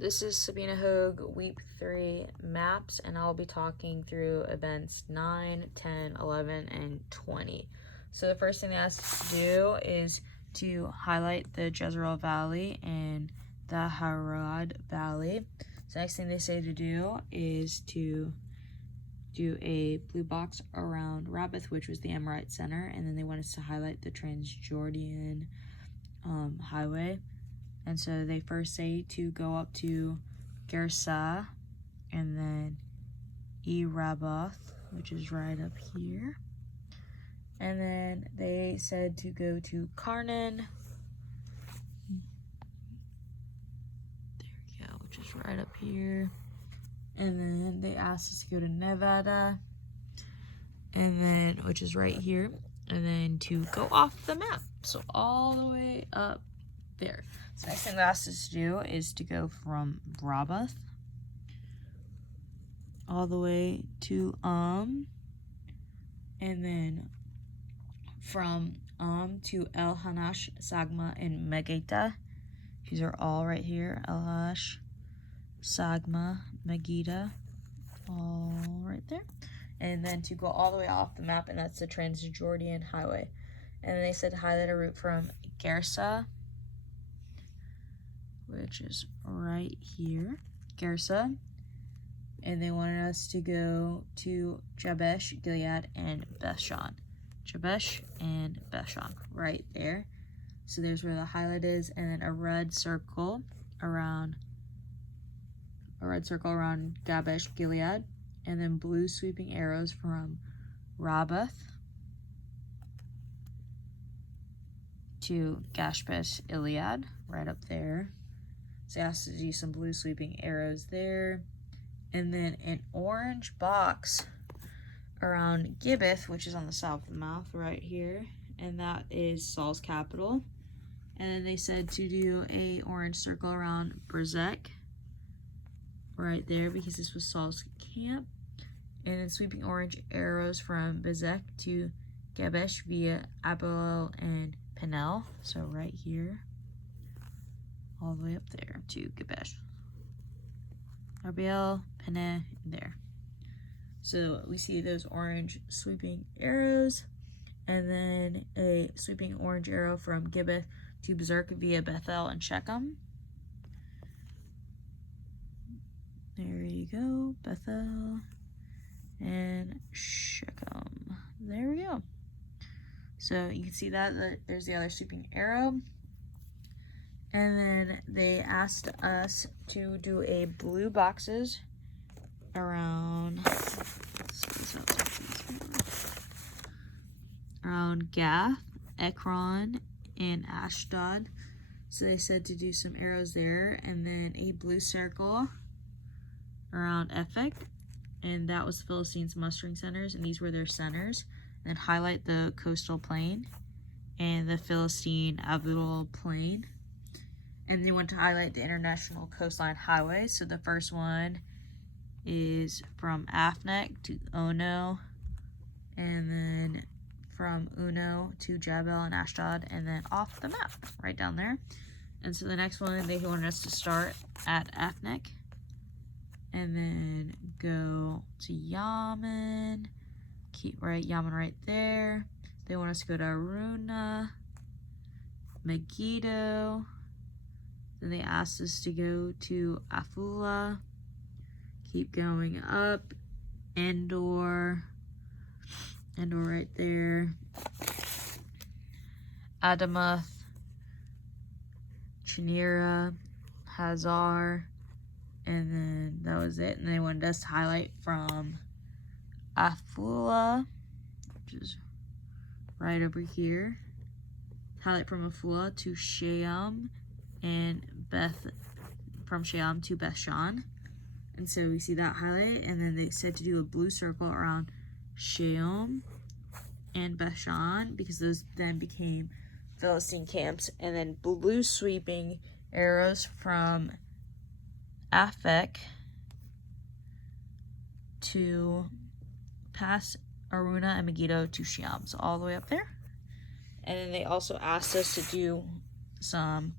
This is Sabina Hogue, Week 3 Maps, and I'll be talking through events 9, 10, 11, and 20. So the first thing they asked us to do is to highlight the Jezreel Valley and the Harod Valley. So next thing they say to do is to do a blue box around Rabbath, which was the Amorite Center, and then they want us to highlight the Transjordan highway. And so they first say to go up to Gersa and then Rabbath, which is right up here. And then they said to go to Karnan. There we go, which is right up here. And then they asked us to go to Nevada, and then which is right here, and then to go off the map. So all the way up there. So next thing they asked us to do is to go from Rabbath all the way to and then from to El Hanash, Sagma, and Megiddo. These are all right here. El Hanash, Sagma, Megiddo, all right there. And then to go all the way off the map, and that's the Transjordan Highway. And then they said highlight a route from Gersa, which is right here, Gersa. And they wanted us to go to Jabesh, Gilead, and Bethshan. Jabesh and Bethshan, right there. So there's where the highlight is, and then a red circle around Jabesh, Gilead, and then blue sweeping arrows from Rabbath to Gashbeth, Gilead, right up there. So it has to do some blue sweeping arrows there. And then an orange box around Gibbeth, which is on the south mouth right here. And that is Saul's capital. And then they said to do a orange circle around Berzek right there, because this was Saul's camp. And then sweeping orange arrows from Bezek to Gabesh via Abel and Penel. So right here, all the way up there to Gabesh. Arbiel, Peneh, there. So we see those orange sweeping arrows, and then a sweeping orange arrow from Gibbeth to Berserk via Bethel and Shechem. There you go, Bethel and Shechem. There we go. So you can see that there's the other sweeping arrow. And then they asked us to do a blue boxes around Gath, Ekron, and Ashdod. So they said to do some arrows there, and then a blue circle around Ephek, and that was the Philistines' mustering centers, and these were their centers. And then highlight the coastal plain and the Philistine Avidal plain. And they want to highlight the International Coastline Highway. So the first one is from Afnek to Ono, and then from Uno to Jabal and Ashdod, and then off the map, right down there. And so the next one, they wanted us to start at Afnek, and then go to Yaman, Yaman right there. They want us to go to Aruna, Megiddo. Then they asked us to go to Afula, keep going up, Endor right there, Adamoth, Chinira, Hazar, and then that was it. And they wanted us to highlight from Afula, which is right over here, highlight from Afula to Sheam, and from Sheam to Bethshan. And so we see that highlight, and then they said to do a blue circle around Sheam and Bethshan, because those then became Philistine camps. And then blue sweeping arrows from Aphek to past Aruna and Megiddo to Sheam, so all the way up there. And then they also asked us to do some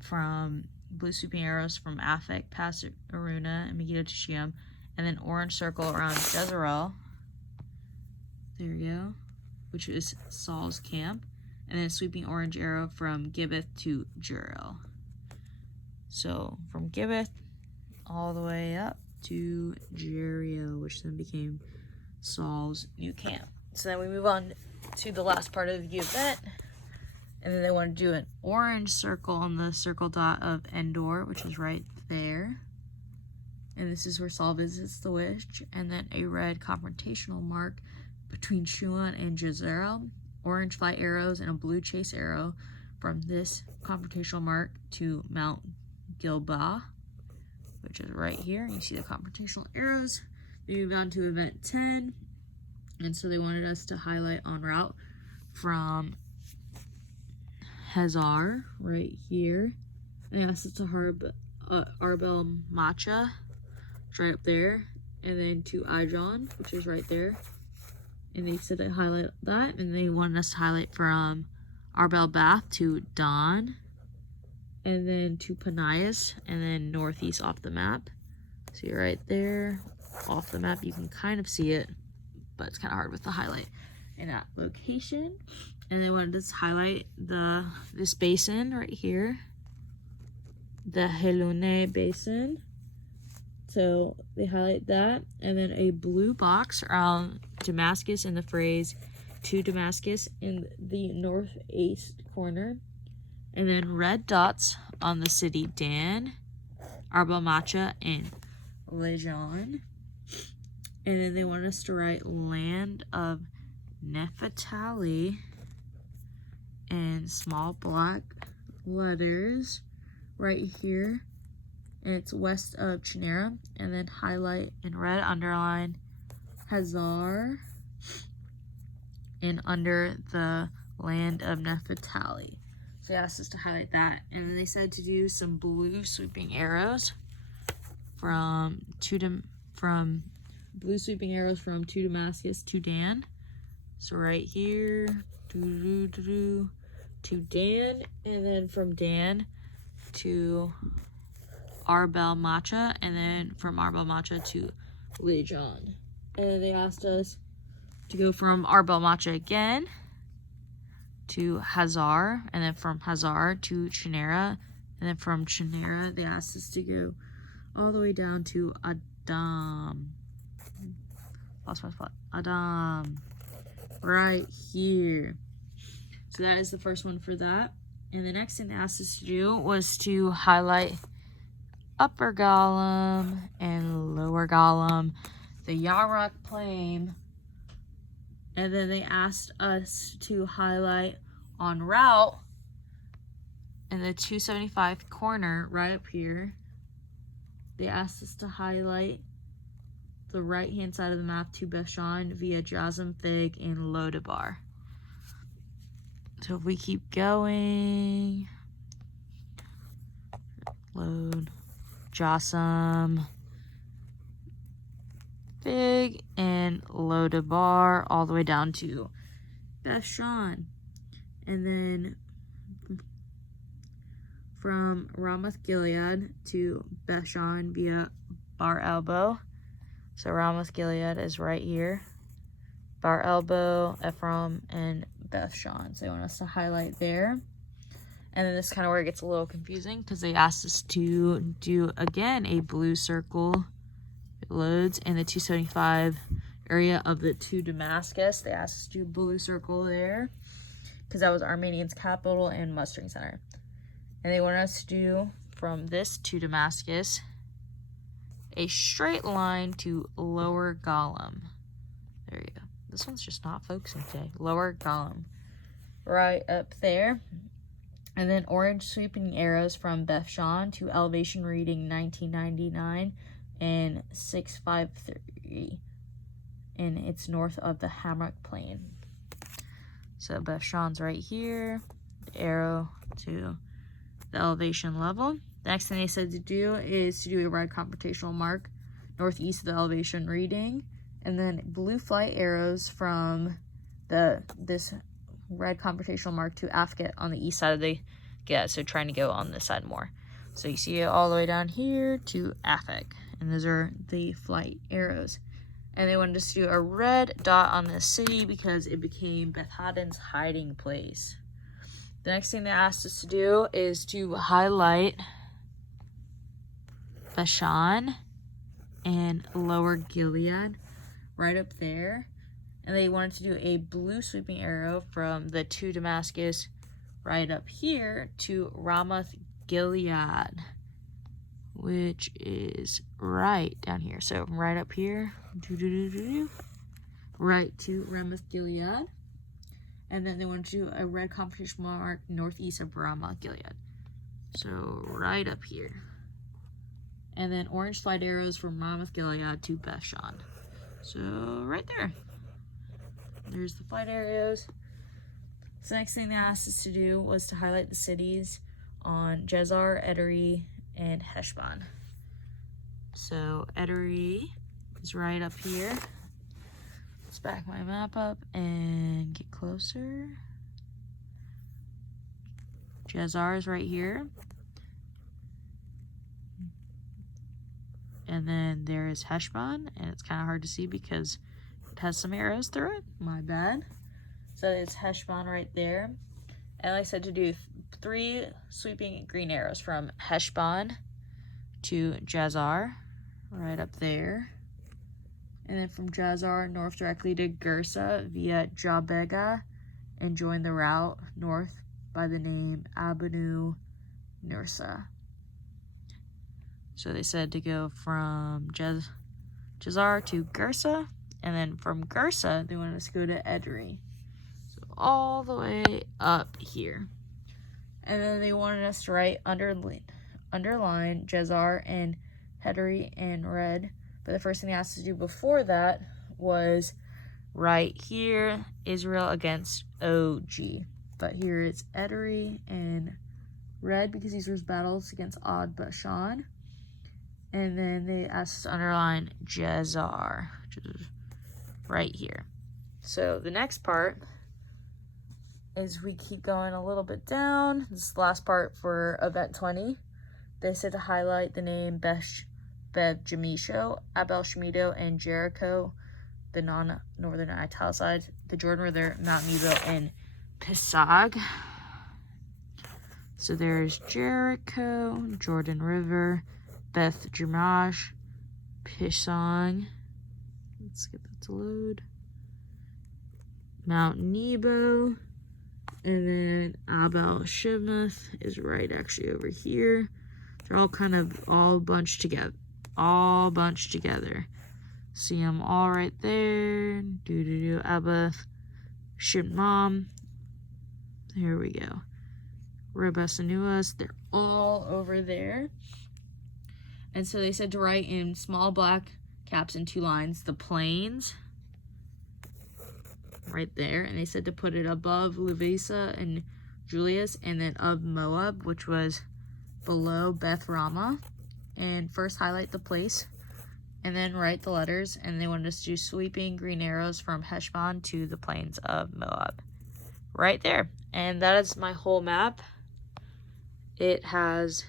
from blue sweeping arrows from Aphek past Aruna and Megiddo to Sheam, and then orange circle around Jezreel. There you go, which is Saul's camp, and then a sweeping orange arrow from Gibbeth to Jeriel. So from Gibbeth all the way up to Jeriel, which then became Saul's new camp. So then we move on to the last part of the event, and then they want to do an orange circle on the circle dot of Endor, which is right there. And this is where Saul visits the witch, and then a red confrontational mark between Shuan and Jezreel, orange flight arrows, and a blue chase arrow from this confrontational mark to Mount Gilboa, which is right here. You see the confrontational arrows. They move on to event 10, and so they wanted us to highlight en route from Hazar right here. They asked us to Arbel Macha, which is right up there, and then to Ijon, which is right there. And they said to highlight that, and they wanted us to highlight from Arbel Bath to Dan, and then to Panias, and then northeast off the map. See right there, off the map, you can kind of see it, but it's kind of hard with the highlight in that location. And they wanted us to highlight this basin right here, the Helune Basin. So they highlight that, and then a blue box around Damascus and the phrase to Damascus in the northeast corner, and then red dots on the city Dan, Arbel Macha, and Lejon. And then they want us to write land of Nephtali in small black letters right here. And it's west of Chinera, and then highlight in red underline Hazar and under the land of Nephtali. So they asked us to highlight that, and then they said to do some blue sweeping arrows from blue sweeping arrows from to Damascus to Dan. So right here, to Dan, and then from Dan to Arbel Macha, and then from Arbel Macha to Lejon. And then they asked us to go from Arbel Macha again to Hazar, and then from Hazar to Chinera, and then from Chinera they asked us to go all the way down to Adam. Lost my spot. Adam. Right here. So that is the first one for that. And the next thing they asked us to do was to highlight Upper Golem and Lower Golem, the Yarok Plain, and then they asked us to highlight en route in the 275 corner right up here. They asked us to highlight the right hand side of the map to Bethshan via Jazam, Fig, and Lodabar. So if we keep going, load, Josam, Fig, and Lodabar all the way down to Bethshan. And then from Ramoth Gilead to Bethshan via Bar Elbow. So Ramoth Gilead is right here. Bar Elbow, Ephraim, and Bethshan. So they want us to highlight there. And then this is kind of where it gets a little confusing because they asked us to do, again, a blue circle. It loads in the 275 area of the to Damascus. They asked us to do a blue circle there because that was Armenians' capital and mustering center. And they wanted us to do, from this to Damascus, a straight line to Lower Golem. There you go. This one's just not focusing today. Lower Golem. Right up there. And then orange sweeping arrows from Bethshan to elevation reading 1999 and 653. And it's north of the Hamrock Plain. So Bethshan's right here. The arrow to the elevation level. The next thing they said to do is to do a red confrontational mark northeast of the elevation reading. And then blue flight arrows from this red confrontational mark to Afket on the east side of the Gett, so trying to go on this side more. So you see it all the way down here to Aphek. And those are the flight arrows. And they wanted us to do a red dot on the city because it became Beth Hadden's hiding place. The next thing they asked us to do is to highlight Bashan and Lower Gilead right up there. And they wanted to do a blue sweeping arrow from the two Damascus right up here to Ramoth Gilead, which is right down here. So right up here, right to Ramoth Gilead. And then they want to do a red confrontation mark northeast of Ramoth Gilead. So right up here. And then orange flight arrows from Ramoth Gilead to Bethshan. So right there. There's the flight arrows. So the next thing they asked us to do was to highlight the cities on Jezar, Edrei, and Heshbon. So Edrei is right up here. Let's back my map up and get closer. Jezar is right here. And then there is Heshbon, and it's kind of hard to see because it has some arrows through it. My bad. So it's Heshbon right there. And like I said, to do 3 sweeping green arrows from Heshbon to Jezar, right up there. And then from Jezar, north directly to Gersa via Jabega, and join the route north by the name Abanu Nursa. So they said to go from Jezar to Gersa, and then from Gersa, they wanted us to go to Edrei. So all the way up here. And then they wanted us to write underline Jezar and Edrei in red. But the first thing they asked us to do before that was right here, Israel against Og. But here it's Edrei in red because these were battles against Ad Bashan. And then they asked us to underline Jezar, which is right here. So the next part is we keep going a little bit down. This is the last part for event 20. They said to highlight the name Bev Jamisho, Abel Shemido, and Jericho, the non-northern italicized, the Jordan River, Mount Nebo, and Pisag. So there's Jericho, Jordan River, Beth Jamash, Pisang. Let's get that to load. Mount Nebo, and then Abel Shimoth is right actually over here. They're all kind of all bunched together. See them all right there. Abba Shimam. There we go. Rebasanuas. They're all over there. And so they said to write in small black caps in 2 lines the plains right there. And they said to put it above Levisa and Julius, and then of Moab, which was below Beth Ramah. And first highlight the place and then write the letters. And they wanted us to do sweeping green arrows from Heshbon to the plains of Moab right there. And that is my whole map. It has,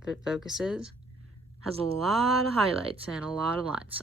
if it focuses, has a lot of highlights and a lot of lines.